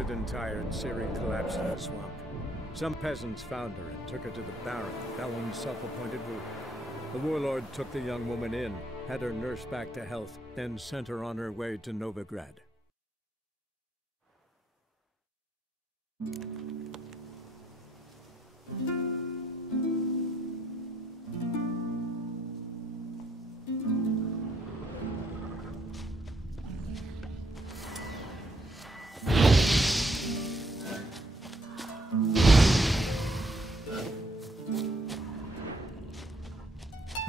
wounded and tired, Ciri collapsed in a swamp. Some peasants found her and took her to the Baron, Balon's self-appointed ruler. The warlord took the young woman in, had her nursed back to health, then sent her on her way to Novigrad.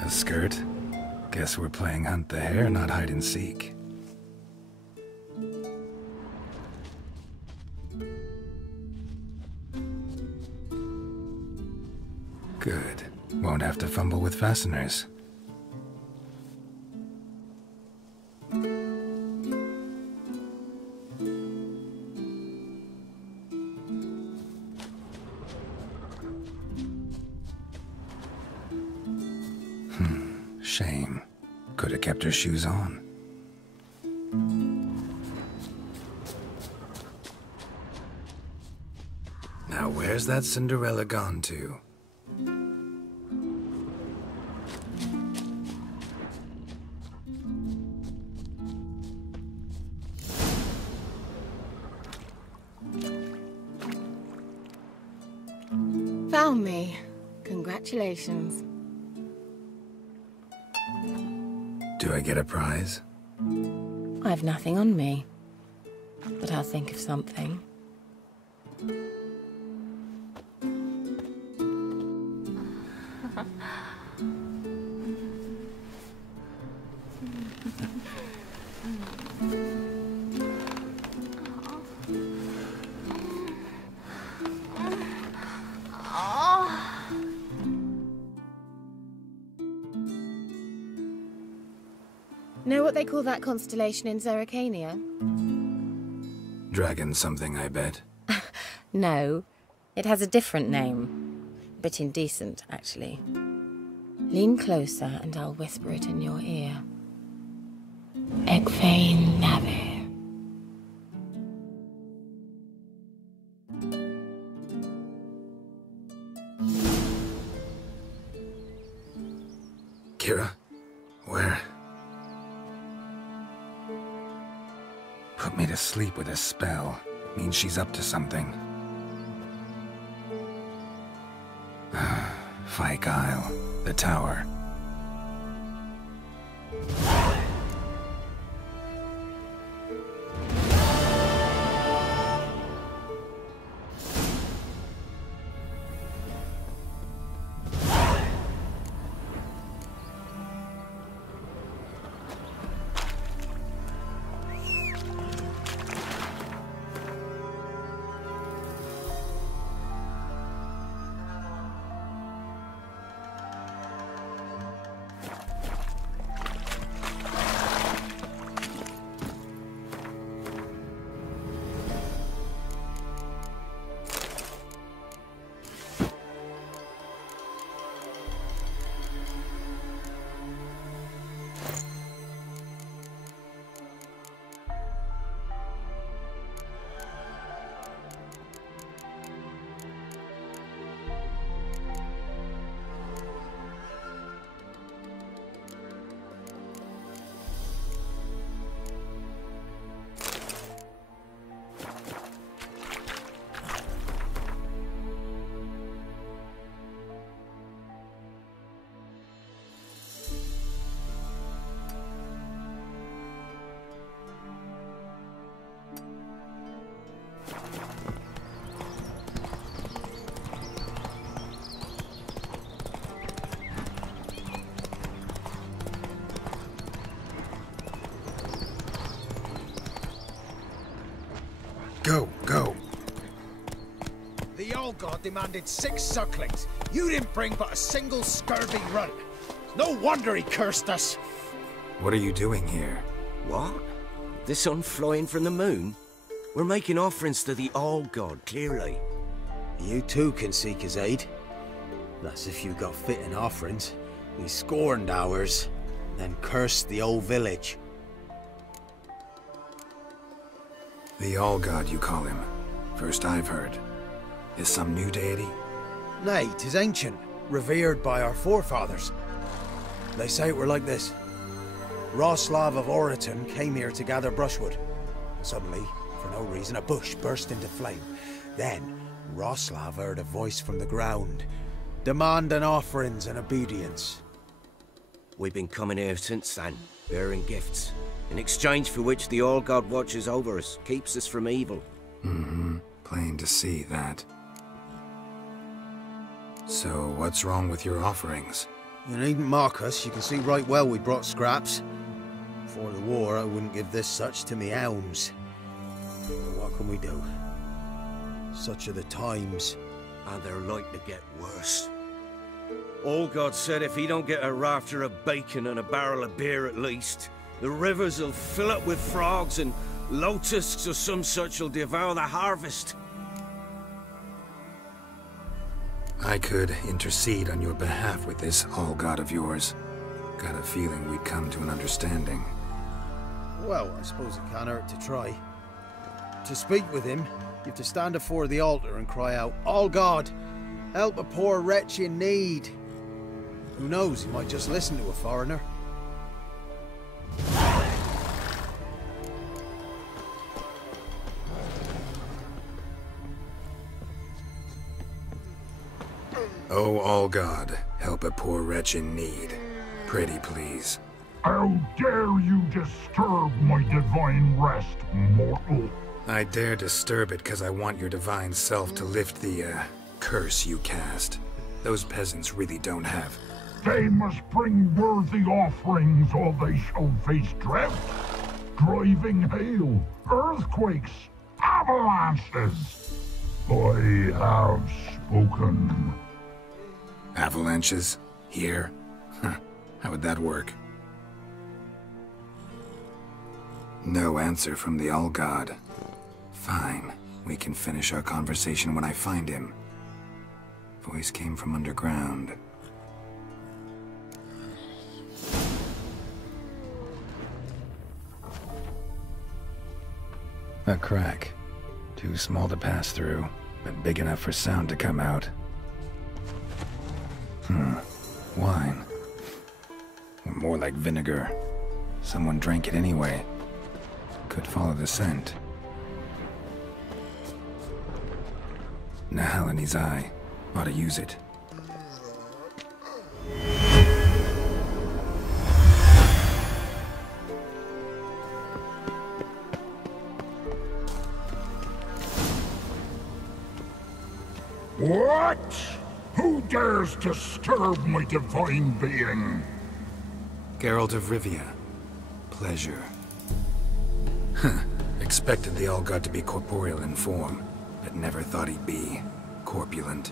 A skirt? Guess we're playing hunt the hare, not hide and seek. Good. Won't have to fumble with fasteners. Shame. Could have kept her shoes on. Now where's that Cinderella gone to? Found me. Congratulations. Do I get a prize? I've nothing on me, but I'll think of something. Know what they call that constellation in Zerrikania? Dragon something, I bet. No, it has a different name. A bit indecent, actually. Lean closer and I'll whisper it in your ear. Egfain Nave. Kira? Where? Put me to sleep with a spell. Means she's up to something. Fyke Isle. The tower. Go, go. The old god demanded 6 sucklings. You didn't bring but a single scurvy runt. No wonder he cursed us. What are you doing here? What? The sun flying from the moon? We're making offerings to the old god, clearly. You too can seek his aid. That's if you got fitting offerings. We scorned ours, then cursed the old village. The All-God, you call him. First I've heard. Is some new deity? Nay, 'tis ancient, revered by our forefathers. They say it were like this. Roslav of Oriton came here to gather brushwood. Suddenly, for no reason, a bush burst into flame. Then, Roslav heard a voice from the ground, demanding offerings and obedience. We've been coming here since then, bearing gifts, in exchange for which the All-God watches over us, keeps us from evil. Mm-hmm. Plain to see that. So, what's wrong with your offerings? You needn't mock us, you can see right well we brought scraps. Before the war, I wouldn't give this such to me elms. But what can we do? Such are the times. And they're like to get worse. All-God said if he don't get a rafter of bacon and a barrel of beer at least, the rivers will fill up with frogs and locusts or some such will devour the harvest. I could intercede on your behalf with this all-god of yours. Got a feeling we'd come to an understanding. Well, I suppose it can't hurt to try. To speak with him, you have to stand before the altar and cry out, "All God, help a poor wretch in need." Who knows, he might just listen to a foreigner. Oh, all God, help a poor wretch in need. Pretty please. How dare you disturb my divine rest, mortal? I dare disturb it because I want your divine self to lift the, curse you cast. Those peasants really don't have. They must bring worthy offerings or they shall face drought, driving hail, earthquakes, avalanches. I have spoken. Avalanches? Here? Huh. How would that work? No answer from the All-God. Fine. We can finish our conversation when I find him. Voice came from underground. A crack. Too small to pass through, but big enough for sound to come out. Wine. Or more like vinegar. Someone drank it anyway. Could follow the scent. Nahalani's eye. Ought to use it. What? Who dares disturb my divine being? Geralt of Rivia. Pleasure. Expected the All-God to be corporeal in form, but never thought he'd be corpulent.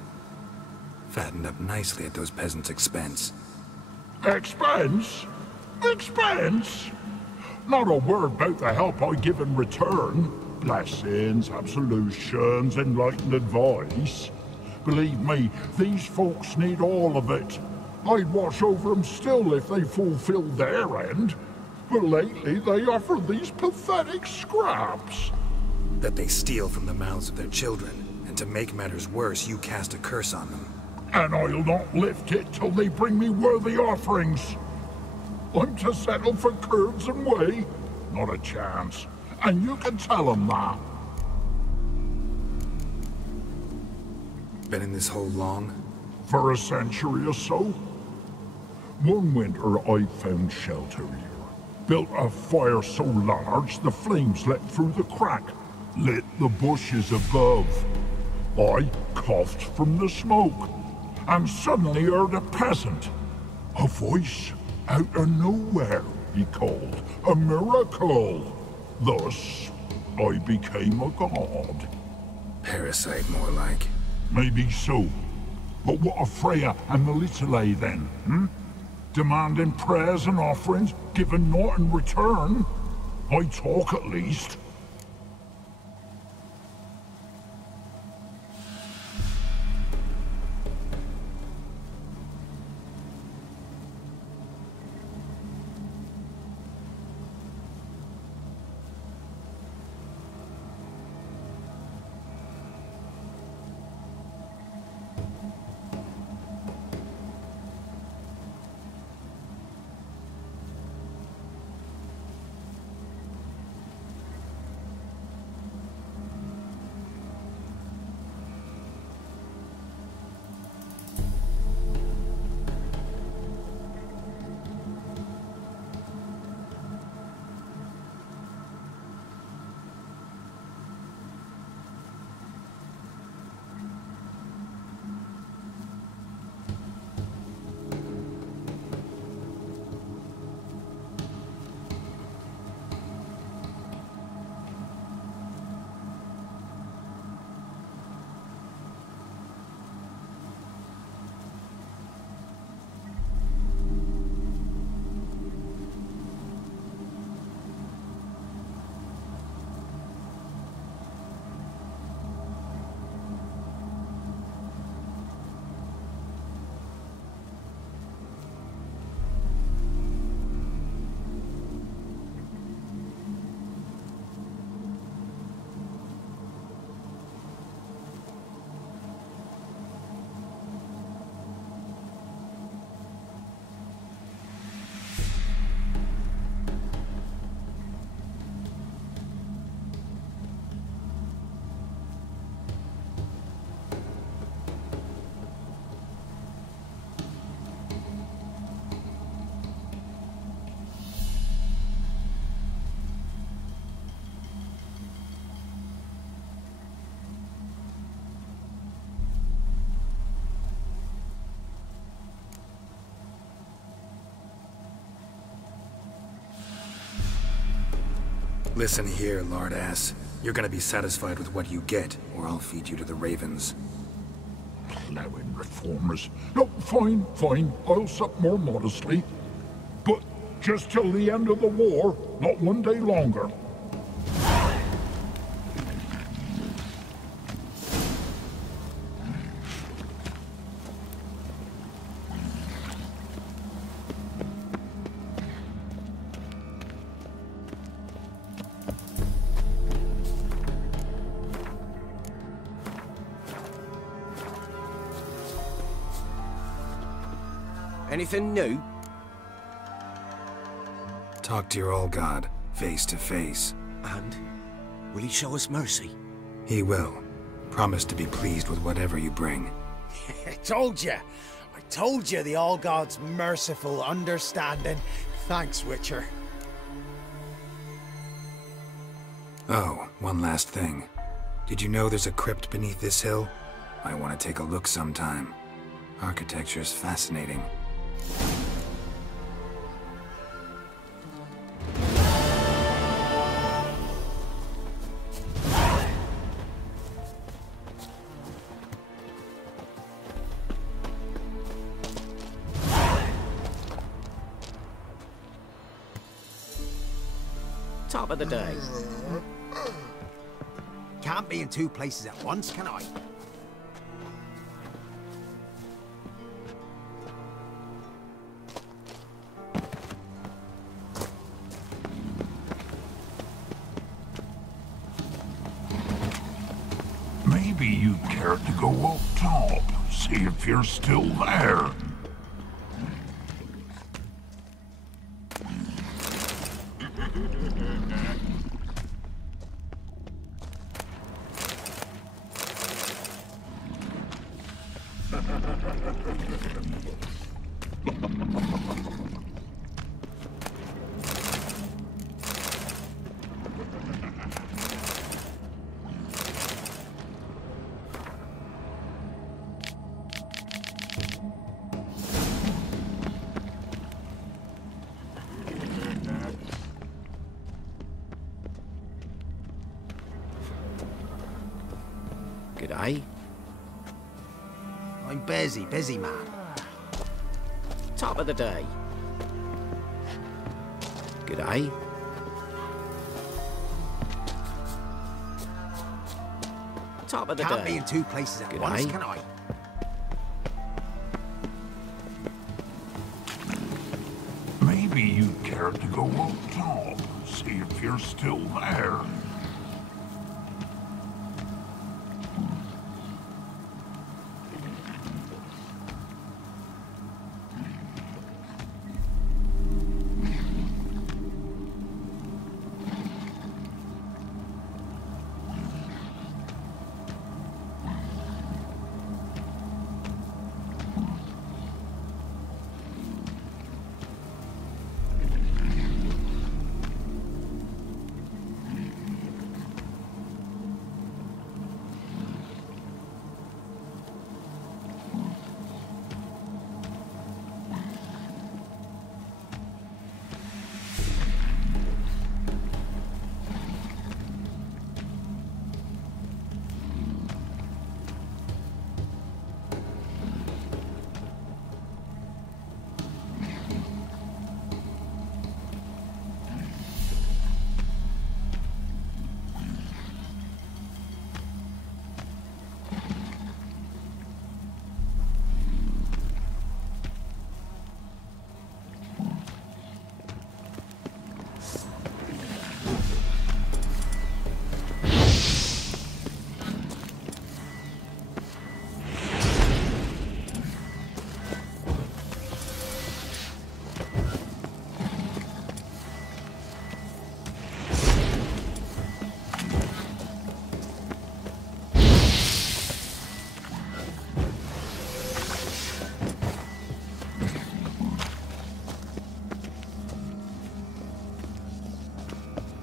Fattened up nicely at those peasants' expense. Expense? Expense? Not a word about the help I give in return. Blessings, absolutions, enlightened advice. Believe me, these folks need all of it. I'd watch over them still if they fulfilled their end. But lately they offer these pathetic scraps. That they steal from the mouths of their children, and to make matters worse, you cast a curse on them. And I'll not lift it till they bring me worthy offerings. I'm to settle for curds and whey? Not a chance. And you can tell them that. Been in this hole long? For a century or so. One winter I found shelter here. Built a fire so large the flames leapt through the crack, lit the bushes above. I coughed from the smoke, and suddenly heard a peasant. A voice out of nowhere, he called. A miracle. Thus, I became a god. Parasite, more like. Maybe so. But what of Freya and the Little then, Demanding prayers and offerings, giving naught in return? I talk at least. Listen here, lard ass. You're gonna be satisfied with what you get, or I'll feed you to the ravens. Plowing reformers. No, fine, fine. I'll sup more modestly. But just till the end of the war, not one day longer. Anything new? Talk to your old god, face to face. And will he show us mercy? He will. Promise to be pleased with whatever you bring. I told you the All-God's merciful, understanding. Thanks, Witcher. Oh, one last thing. Did you know there's a crypt beneath this hill? I want to take a look sometime. Architecture's fascinating. Top of the day. Can't be in two places at once, can I? Maybe you'd care to go up top, see if you're still there. G'day. I'm busy man. Top of the day. G'day. Top of the Can't day. be in two places at G'day. once, can I? Maybe you'd care to go up top, see if you're still there.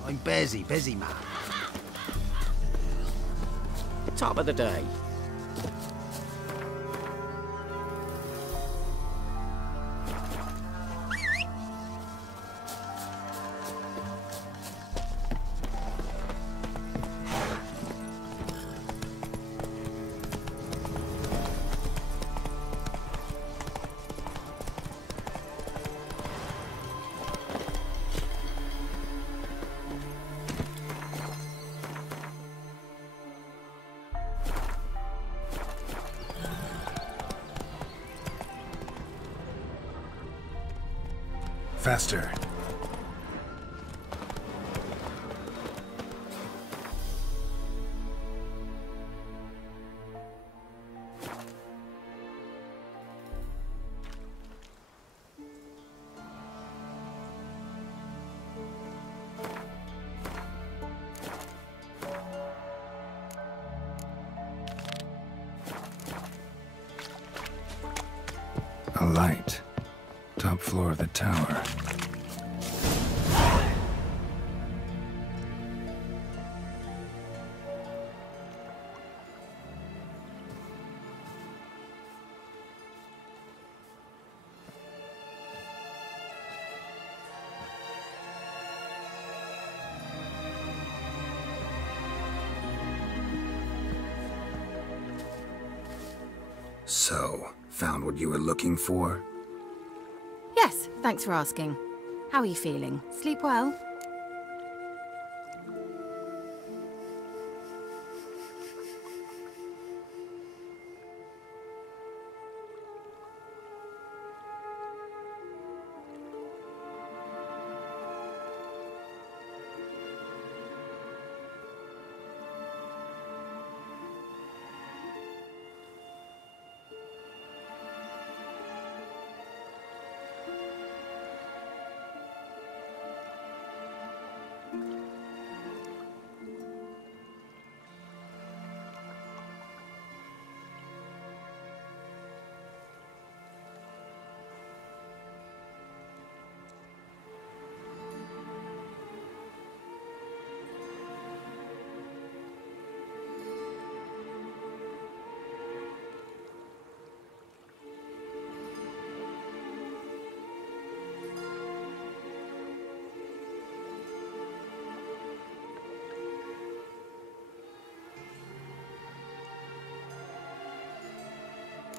I'm busy man. Top of the day. Faster. A light. Top floor of the tower. So, found what you were looking for? Yes, thanks for asking. How are you feeling? Sleep well?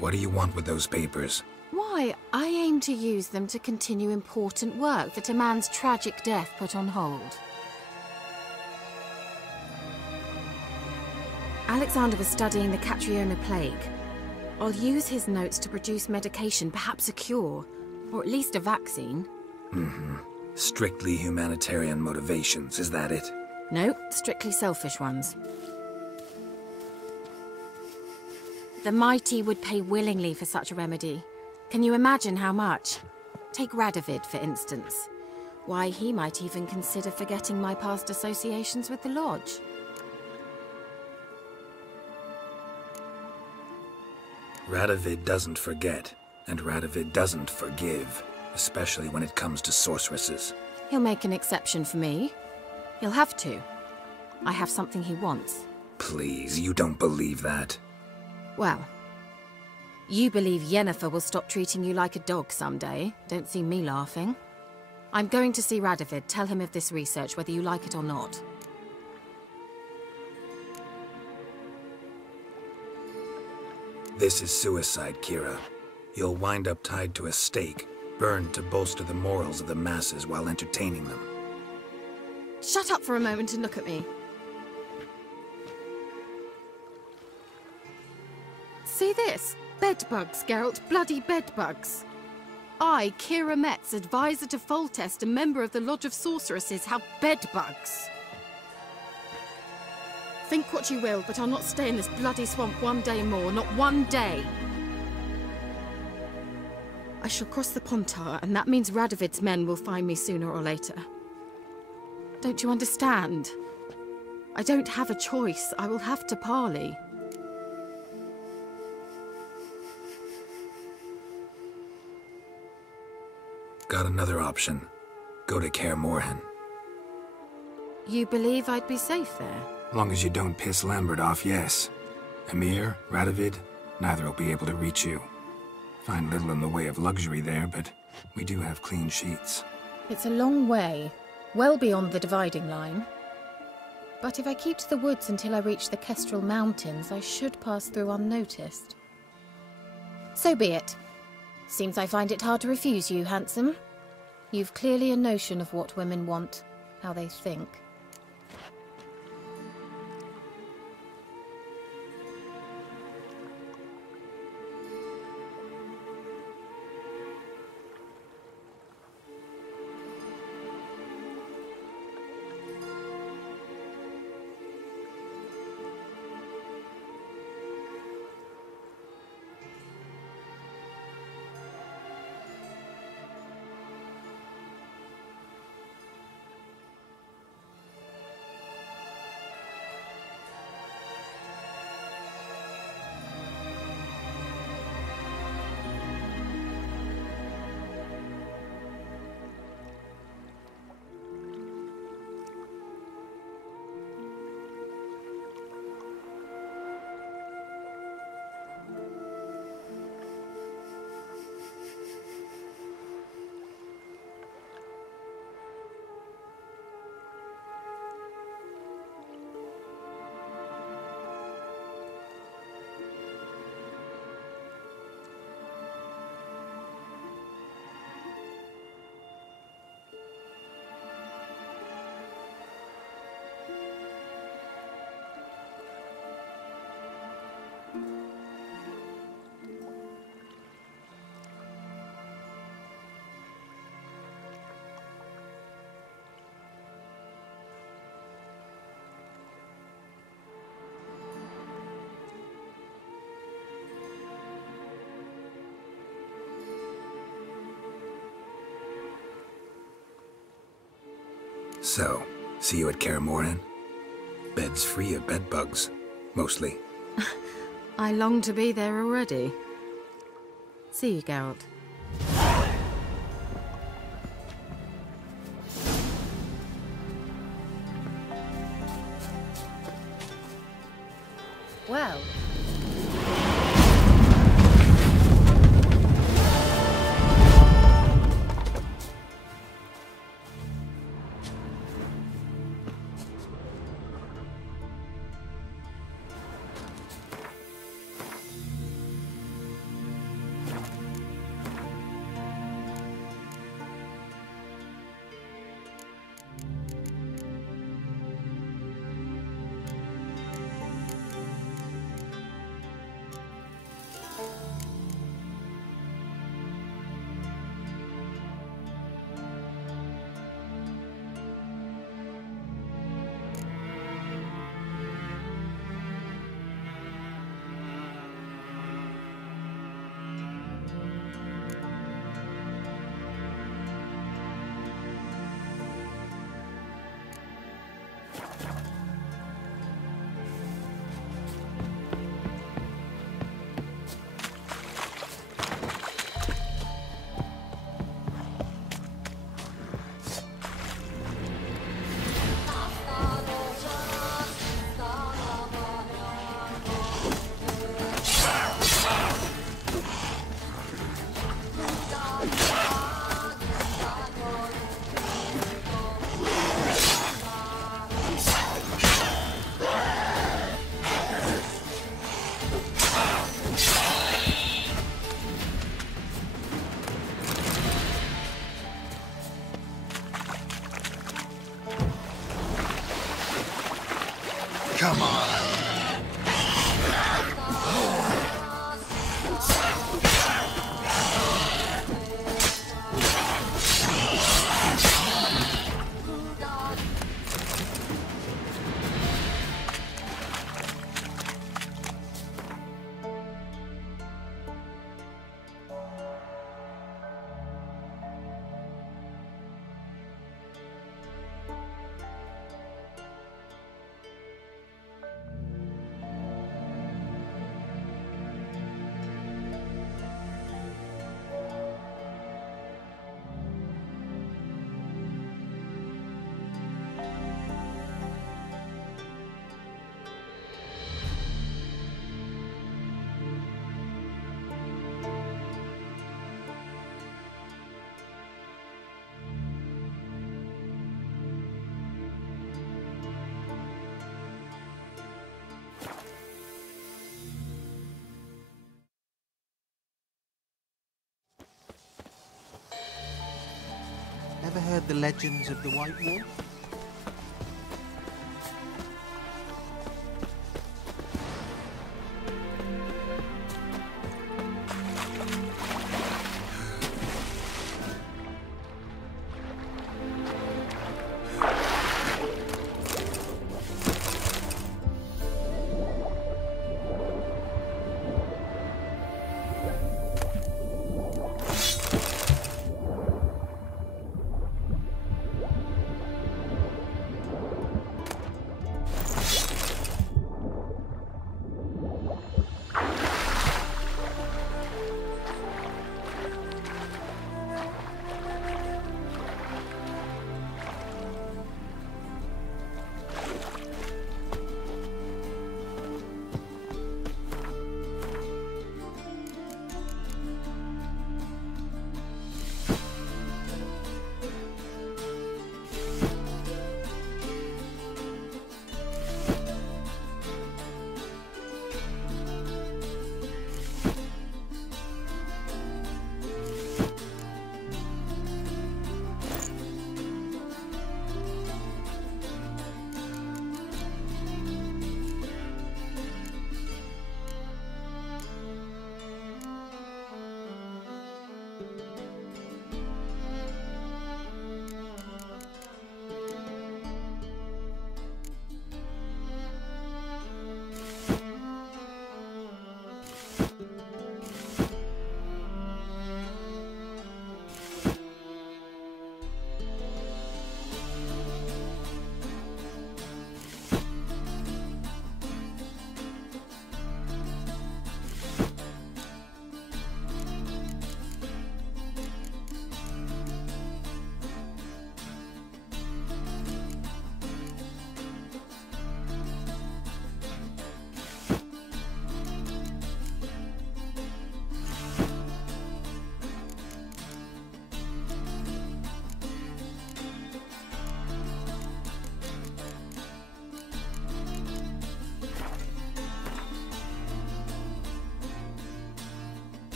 What do you want with those papers? Why, I aim to use them to continue important work that a man's tragic death put on hold. Alexander was studying the Catriona plague. I'll use his notes to produce medication, perhaps a cure, or at least a vaccine. Strictly humanitarian motivations, is that it? No, strictly selfish ones. The mighty would pay willingly for such a remedy. Can you imagine how much? Take Radovid, for instance. Why, he might even consider forgetting my past associations with the Lodge. Radovid doesn't forget, and Radovid doesn't forgive, especially when it comes to sorceresses. He'll make an exception for me. He'll have to. I have something he wants. Please, you don't believe that. Well, you believe Yennefer will stop treating you like a dog someday. Don't see me laughing. I'm going to see Radovid, tell him of this research, whether you like it or not. This is suicide, Kira. You'll wind up tied to a stake, burned to bolster the morals of the masses while entertaining them. Shut up for a moment and look at me. See this? Bedbugs, Geralt. Bloody bedbugs. I, Kira Metz, advisor to Foltest, a member of the Lodge of Sorceresses, have bedbugs. Think what you will, but I'll not stay in this bloody swamp one day more. Not one day. I shall cross the Pontar, and that means Radovid's men will find me sooner or later. Don't you understand? I don't have a choice. I will have to parley. Got another option. Go to Kaer Morhen. You believe I'd be safe there? Long as you don't piss Lambert off, yes. Emir, Radovid, neither will be able to reach you. Find little in the way of luxury there, but we do have clean sheets. It's a long way, well beyond the dividing line. But if I keep to the woods until I reach the Kestrel Mountains, I should pass through unnoticed. So be it. Seems I find it hard to refuse you, handsome. You've clearly a notion of what women want, how they think. So, see you at Kaer Morhen? Bed's free of bedbugs, mostly. I long to be there already. See you, Geralt. Well, Come on. Ever heard the legends of the White Wolf?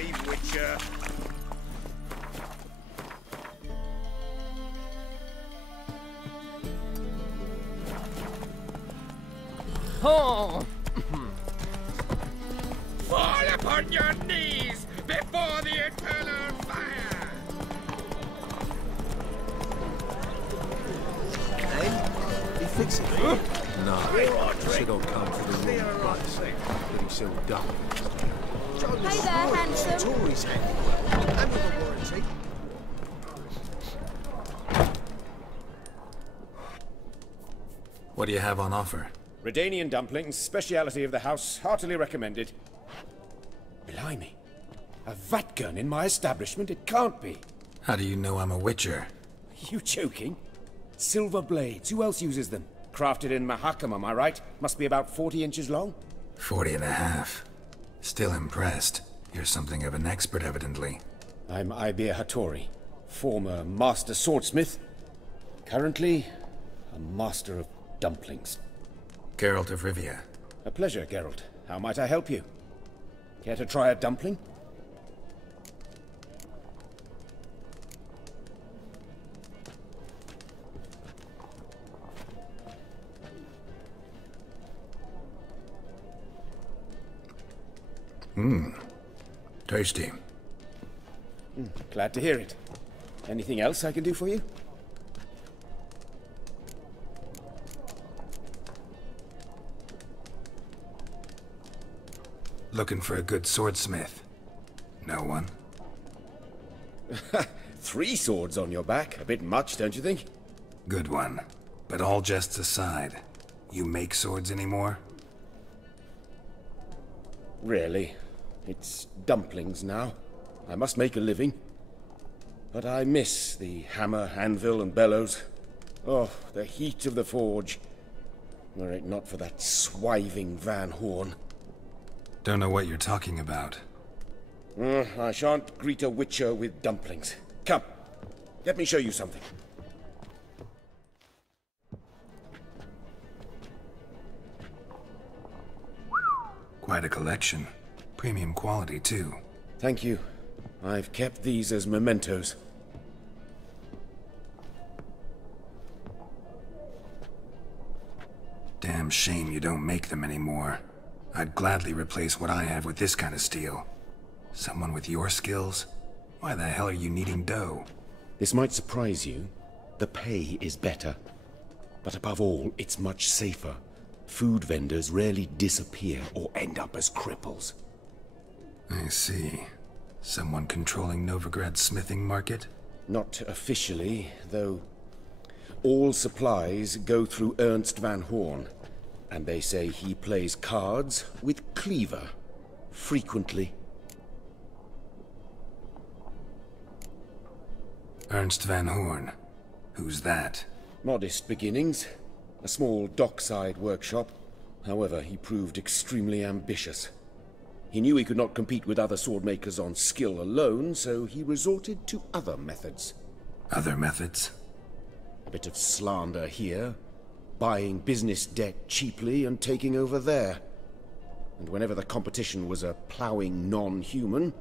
brave Witcher. Oh! Fall upon your knees before the eternal fire! Hey, he fixing it. No, you should all come to the wrong place. But he's so dumb. Hey there, handsome. Tories handiwork. And with a warranty. What do you have on offer? Redanian dumplings, speciality of the house, heartily recommended. Blimey. A vat gun in my establishment? It can't be. How do you know I'm a witcher? You joking? Silver blades, who else uses them? Crafted in Mahakam, am I right? Must be about 40 inches long? 40 and a half. Still impressed. You're something of an expert, evidently. I'm Ibir Hattori, former master swordsmith. Currently, a master of dumplings. Geralt of Rivia. A pleasure, Geralt. How might I help you? Care to try a dumpling? Tasty. Glad to hear it. Anything else I can do for you? Looking for a good swordsmith. No one? 3 swords on your back. A bit much, don't you think? Good one. But all jests aside, you make swords anymore? Really? It's dumplings now. I must make a living. But I miss the hammer, anvil, and bellows. Oh, the heat of the forge. Were it not for that swiving Van Horn. Don't know what you're talking about. I shan't greet a witcher with dumplings. Come, let me show you something. Quite a collection. Premium quality, too. Thank you. I've kept these as mementos. Damn shame you don't make them anymore. I'd gladly replace what I have with this kind of steel. Someone with your skills? Why the hell are you needing dough? This might surprise you. The pay is better. But above all, it's much safer. Food vendors rarely disappear or end up as cripples. I see. Someone controlling Novigrad's smithing market? Not officially, though. All supplies go through Ernst Van Horn. And they say he plays cards with Cleaver. Frequently. Ernst Van Horn. Who's that? Modest beginnings. A small dockside workshop. However, he proved extremely ambitious. He knew he could not compete with other swordmakers on skill alone, so he resorted to other methods. Other methods? A bit of slander here, buying business debt cheaply and taking over there. And whenever the competition was a ploughing non-human,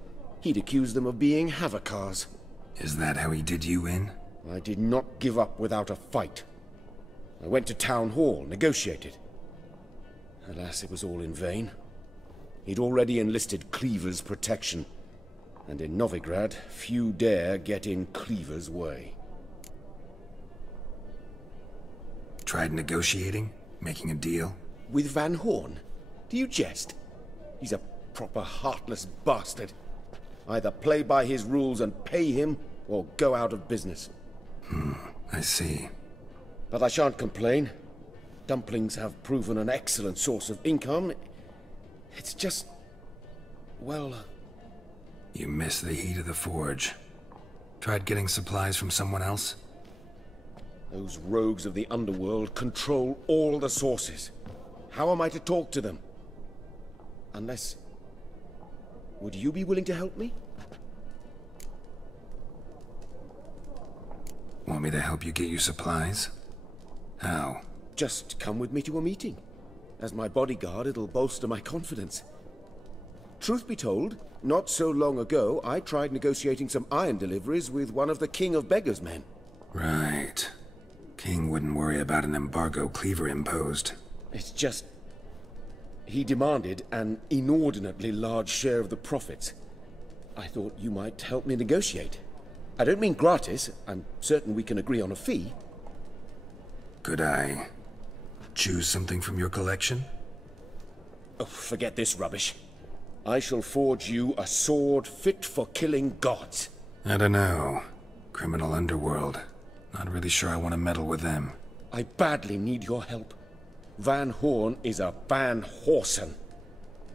he'd accuse them of being Havocars. Is that how he did you in? I did not give up without a fight. I went to Town Hall, negotiated. Alas, it was all in vain. He'd already enlisted Cleaver's protection, and in Novigrad, few dare get in Cleaver's way. Tried negotiating? Making a deal? With Van Horn? Do you jest? He's a proper heartless bastard. Either play by his rules and pay him, or go out of business. I see. But I shan't complain. Dumplings have proven an excellent source of income. It's just... well... You miss the heat of the forge. Tried getting supplies from someone else? Those rogues of the underworld control all the sources. How am I to talk to them? Unless... would you be willing to help me? Want me to help you get you supplies? How? Just come with me to a meeting. As my bodyguard, it'll bolster my confidence. Truth be told, not so long ago, I tried negotiating some iron deliveries with one of the King of Beggars' men. Right. King wouldn't worry about an embargo Cleaver imposed. It's just... he demanded an inordinately large share of the profits. I thought you might help me negotiate. I don't mean gratis. I'm certain we can agree on a fee. Could I choose something from your collection? Oh, forget this rubbish. I shall forge you a sword fit for killing gods. I don't know. Criminal underworld. Not really sure I want to meddle with them. I badly need your help. Van Horn is a Van Horsen.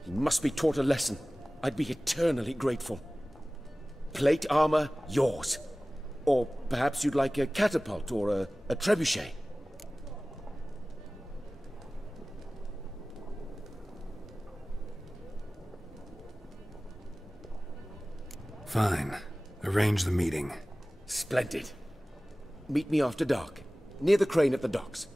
He must be taught a lesson. I'd be eternally grateful. Plate armor, yours. Or perhaps you'd like a catapult or a trebuchet. Fine. Arrange the meeting. Splendid. Meet me after dark, near the crane at the docks.